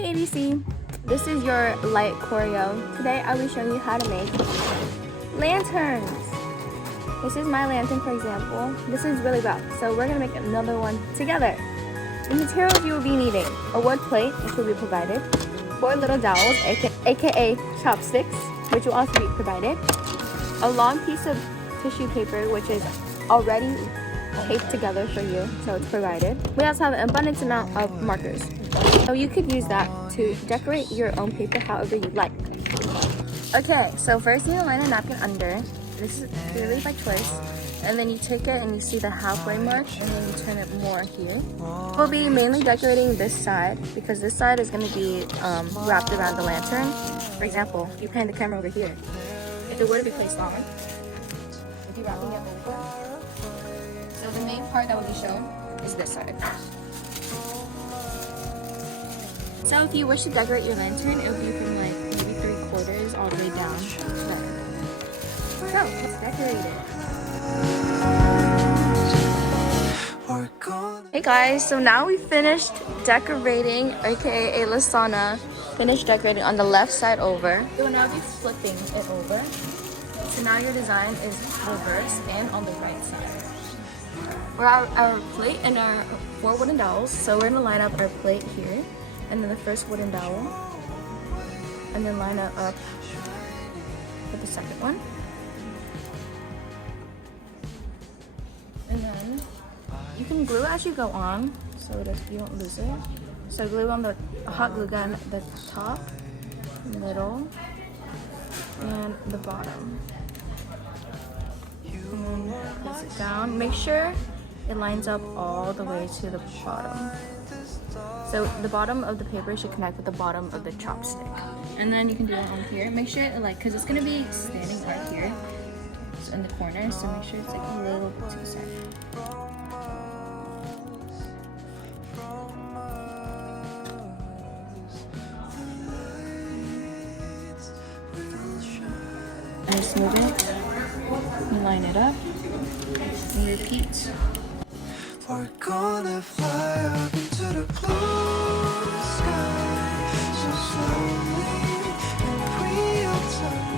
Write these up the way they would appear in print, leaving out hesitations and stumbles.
Hi ADC, this is your light choreo. Today I'll be showing you how to make lanterns. This is my lantern, for example. This is really rough, so we're gonna make another one together. The materials you will be needing: a wood plate, which will be provided, 4 little dowels, aka chopsticks, which will also be provided, a long piece of tissue paper, which is already taped together for you, so it's provided. We also have an abundant amount of markers, so you could use that to decorate your own paper however you like. Okay, so first you line a napkin under. This is purely by choice, and then you take it and you see the halfway mark, and then you turn it more here. We'll be mainly decorating this side because this side is going to be wrapped around the lantern. For example, you pan the camera over here. If it were to be placed on, if you're wrapping it over, so the main part that will be shown is this side. So if you wish to decorate your lantern, it will be from like maybe 3/4 all the way down to there. So let's decorate it. Hey guys, so now we finished decorating, aka Lasana finished decorating on the left side over. We will now be flipping it over. So now your design is reversed and on the right side. For our plate and our 4 wooden dowels, so we're gonna line up our plate here, and then the first wooden dowel, and then line it up with the second one. And then you can glue as you go on, so you don't lose it. So glue on the hot glue gun, the top, middle, and the bottom. And then place it down. Make sure it lines up all the way to the bottom. So the bottom of the paper should connect with the bottom of the chopstick. And then you can do it on here. Make sure it because it's gonna be standing right here in the corner, so make sure it's like a little bit to the side. And just move it, you line it up, and repeat. We're gonna fly up into the blue sky, so slowly in real time.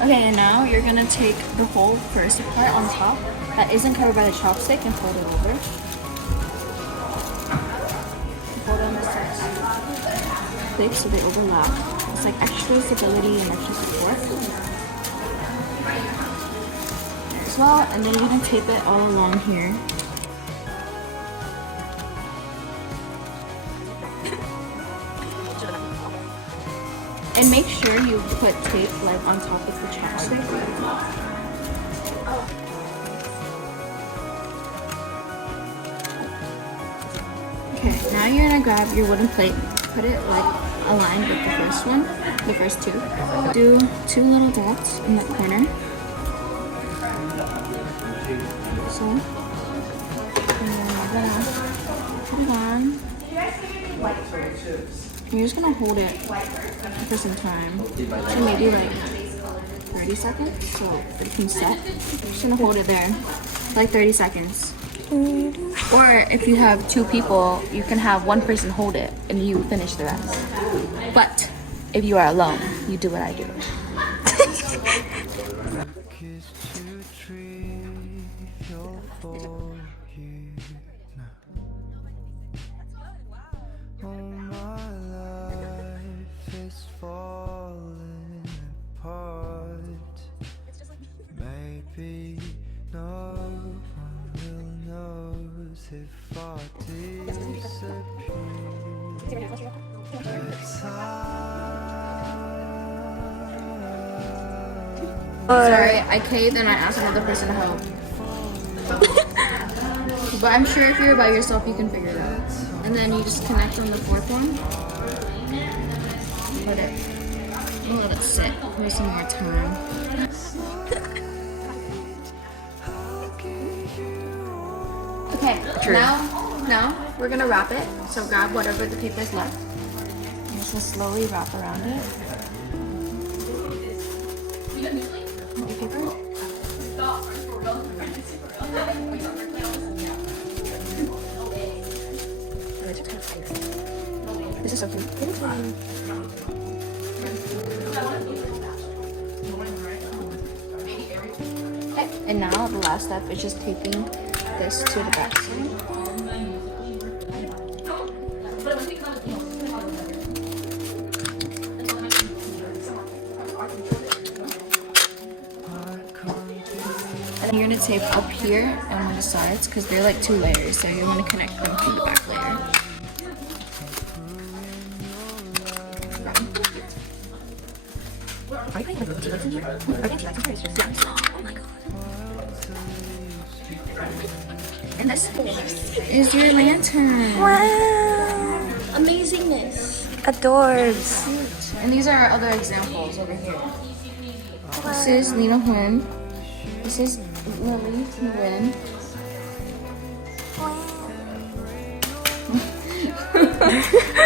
Okay, and now you're gonna take the whole first part on top that isn't covered by the chopstick and fold it over. Fold it on the sides. Clip so they overlap. It's like extra stability and extra support as well. And then you're gonna tape it all along here. And make sure you put tape like on top of the chopstick. Okay, now you're gonna grab your wooden plate, put it like aligned with the first one, the first two. Do 2 little dots in the corner. So, and then you're gonna put it on. You're just gonna hold it for some time, so maybe like 30 seconds, so it can set. You're just gonna hold it there for like 30 seconds. Or if you have 2 people, you can have one person hold it and you finish the rest. But if you are alone, you do what I do. Sorry, I caved and I asked another person to help. But I'm sure if you're by yourself, you can figure it out. And then you just connect on the 4th one. Let it sit for some more time. Okay, now we're gonna wrap it. So grab whatever the paper is left. just slowly wrap around it. Paper. This is so cute. Okay, and now the last step is just taping this to the back side. And you're going to tape up here and on the sides because they're like 2 layers, so you want to connect them to the back layer. Are you putting like tea lights in here? Are they tea lights in here? It's just lights. Oh my god. And this is your lantern. Wow. Amazingness. Adorbs. And these are our other examples over here. Wow. This is Lena Huynh. This is Lily Nguyen.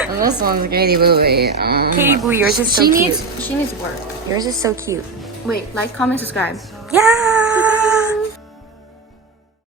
This one's Katie Bowie. Katie Bowie, yours is so cute. She needs work. Yours is so cute. Wait, like, comment, subscribe. Yeah!